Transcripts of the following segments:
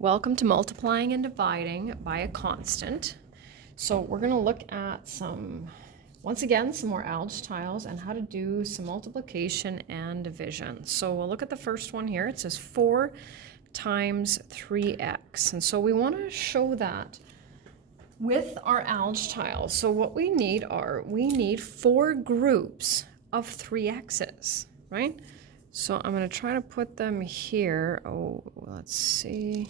Welcome to multiplying and dividing by a constant. So we're going to look at once again, some more algebra tiles and how to do some multiplication and division. So we'll look at the first one here. It says 4 times 3x. And so we want to show that with our algebra tiles. So what we need are, 4 groups of 3x's, right? So I'm going to try to put them here. Oh, let's see.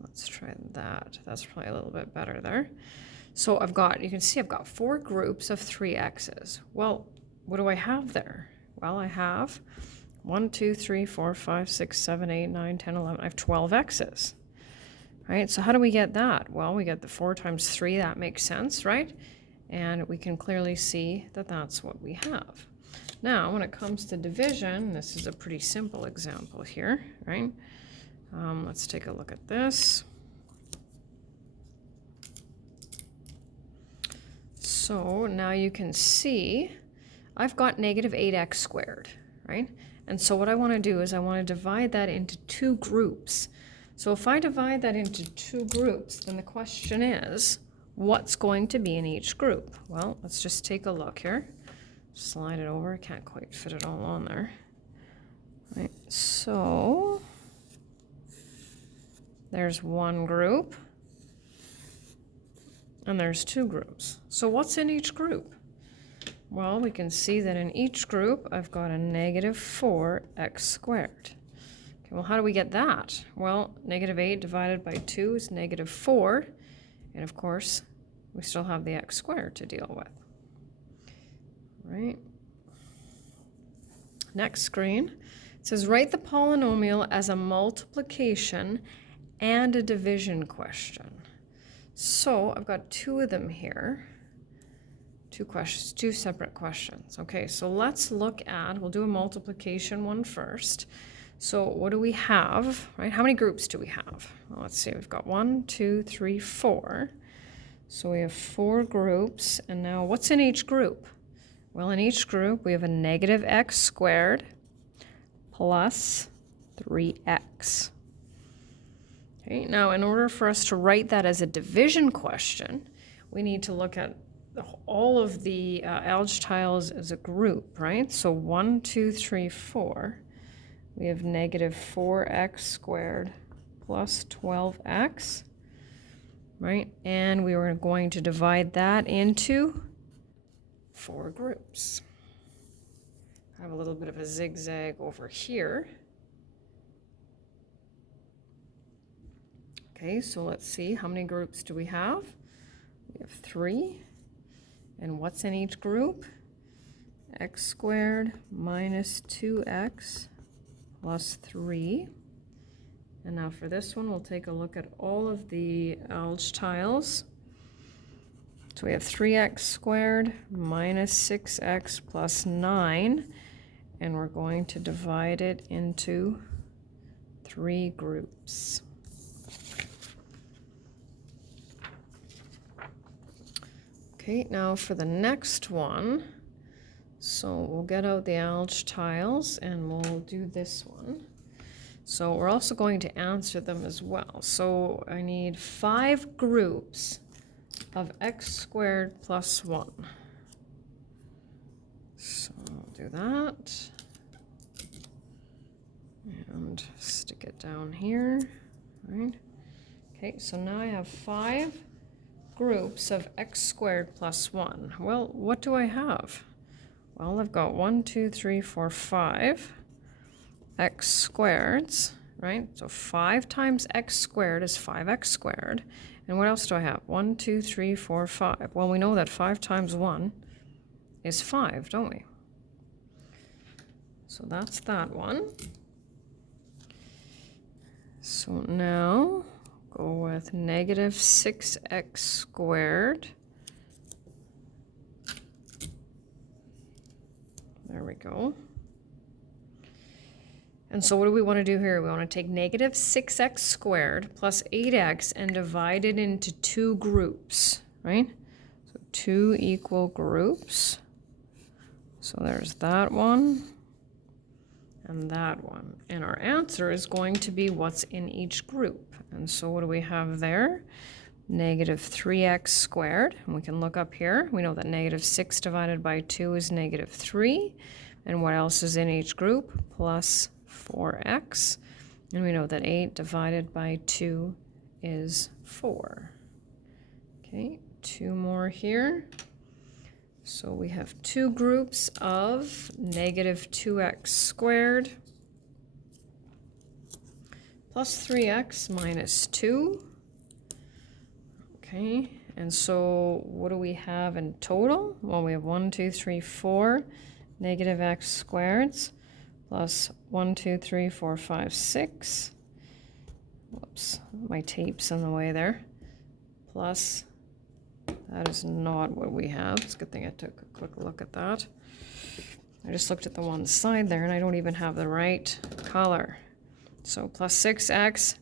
Let's try that. That's probably a little bit better there. So you can see I've got 4 groups of 3x's. Well, what do I have there? Well, I have 1, 2, 3, 4, 5, 6, 7, 8, 9, 10, 11. I have 12 x's. Right? So how do we get that? Well, we get the 4 times 3. That makes sense, right? And we can clearly see that that's what we have. Now, when it comes to division, this is a pretty simple example here, right? Let's take a look at this. So now you can see I've got negative 8x squared, right? And so what I want to do is I want to divide that into 2 groups. So if I divide that into 2 groups, then the question is, what's going to be in each group? Well, let's just take a look here. Slide it over. I can't quite fit it all on there. Right, so there's 1 group and there's 2 groups. So what's in each group? Well, we can see that in each group I've got a negative 4x squared. Okay, well, how do we get that? Well, negative 8 divided by 2 is negative 4. And of course, we still have the x squared to deal with. Right? Next screen. It says write the polynomial as a multiplication and a division question. So I've got 2 of them here. 2 questions, 2 separate questions. Okay, so let's look at, we'll do a multiplication one first. So what do we have, right? How many groups do we have? Well, let's see, we've got 1, 2, 3, 4. So we have 4 groups, and now what's in each group? Well, in each group we have a negative x squared plus 3x. Okay, now in order for us to write that as a division question, we need to look at all of the algebra tiles as a group, right? So 1, 2, 3, 4. We have negative 4x squared plus 12x, right? And we were going to divide that into 4 groups. I have a little bit of a zigzag over here. Okay, so let's see, how many groups do we have? We have 3. And what's in each group? X squared minus 2x plus 3. And now for this one, we'll take a look at all of the algebra tiles. So we have 3x squared minus 6x plus 9. And we're going to divide it into 3 groups. Okay, now for the next one, so we'll get out the algebra tiles and we'll do this one. So we're also going to answer them as well. So I need 5 groups of x squared plus 1. So I'll do that. And stick it down here, right? Okay, so now I have 5 groups of x squared plus 1. Well, what do I have? Well, I've got 1, 2, 3, 4, 5 x squareds, right? So 5 times x squared is 5x squared. And what else do I have? 1, 2, 3, 4, 5. Well, we know that 5 times 1 is 5, don't we? So that's that one. So now go with negative 6x squared. There we go. And so what do we want to do here? We want to take negative 6x squared plus 8x and divide it into 2 groups, right? So 2 equal groups. So there's that one. and that one. And our answer is going to be what's in each group. And so what do we have there? Negative 3x squared. And we can look up here. We know that negative 6 divided by 2 is negative 3. And what else is in each group? Plus 4x. And we know that 8 divided by 2 is 4. Okay, 2 more here. So we have 2 groups of negative 2x squared plus 3x minus 2. Okay, and so what do we have in total? Well, we have 1, 2, 3, 4 negative x squareds plus 1, 2, 3, 4, 5, 6. Whoops, my tape's in the way there. Plus, that is not what we have. It's a good thing I took a quick look at that. I just looked at the one side there and I don't even have the right color. So plus 6x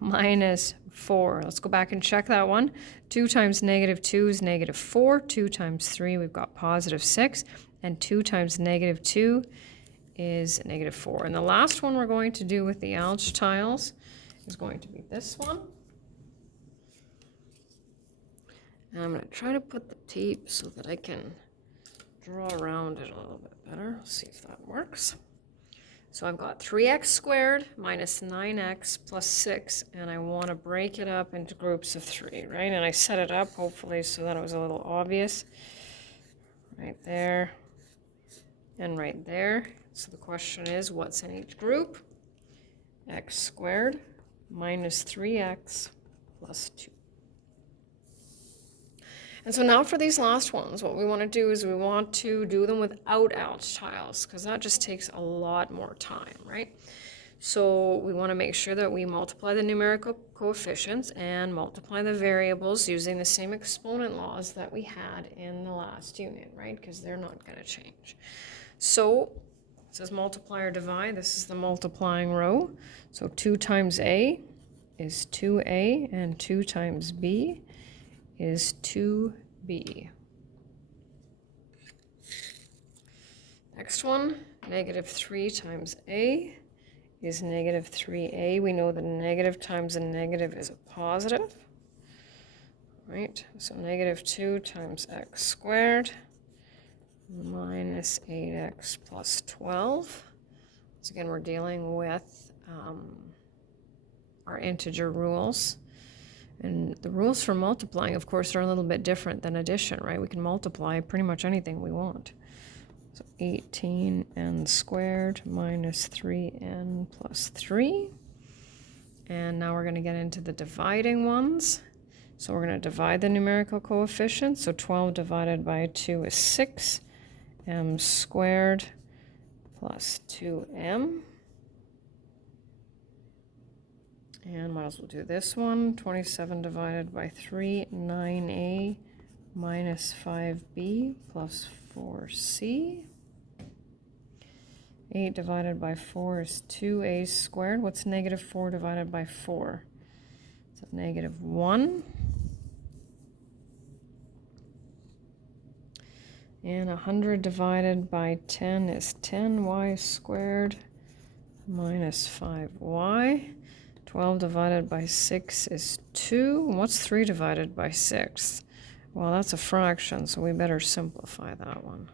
minus 4. Let's go back and check that one. 2 times negative 2 is negative 4. 2 times 3, we've got positive 6. And 2 times negative 2 is negative 4. And the last one we're going to do with the alg tiles is going to be this one. And I'm going to try to put the tape so that I can draw around it a little bit better. Let's see if that works. So I've got 3x squared minus 9x plus 6, and I want to break it up into groups of 3, right? And I set it up, hopefully, so that it was a little obvious. Right there and right there. So the question is, what's in each group? X squared minus 3x plus 2. And so now for these last ones, what we want to do is we want to do them without alg tiles, because that just takes a lot more time, right? So we want to make sure that we multiply the numerical coefficients and multiply the variables using the same exponent laws that we had in the last unit, right? Because they're not going to change. So it says multiply or divide. This is the multiplying row. So 2 times A is 2A, and 2 times B is 2b. Next one, negative 3 times a is negative 3a. We know that negative times a negative is a positive, right? So negative 2 times x squared minus 8x plus 12. Once again, we're dealing with our integer rules. And the rules for multiplying, of course, are a little bit different than addition, right? We can multiply pretty much anything we want. So 18n squared minus 3n plus 3. And now we're going to get into the dividing ones. So we're going to divide the numerical coefficients. So 12 divided by 2 is 6m squared plus 2m. And might as well do this one. 27 divided by 3, 9a minus 5b plus 4c. 8 divided by 4 is 2a squared. What's negative 4 divided by 4? It's a negative 1. And 100 divided by 10 is 10y squared minus 5y. 12 divided by 6 is 2. What's 3 divided by 6? Well, that's a fraction, so we better simplify that one.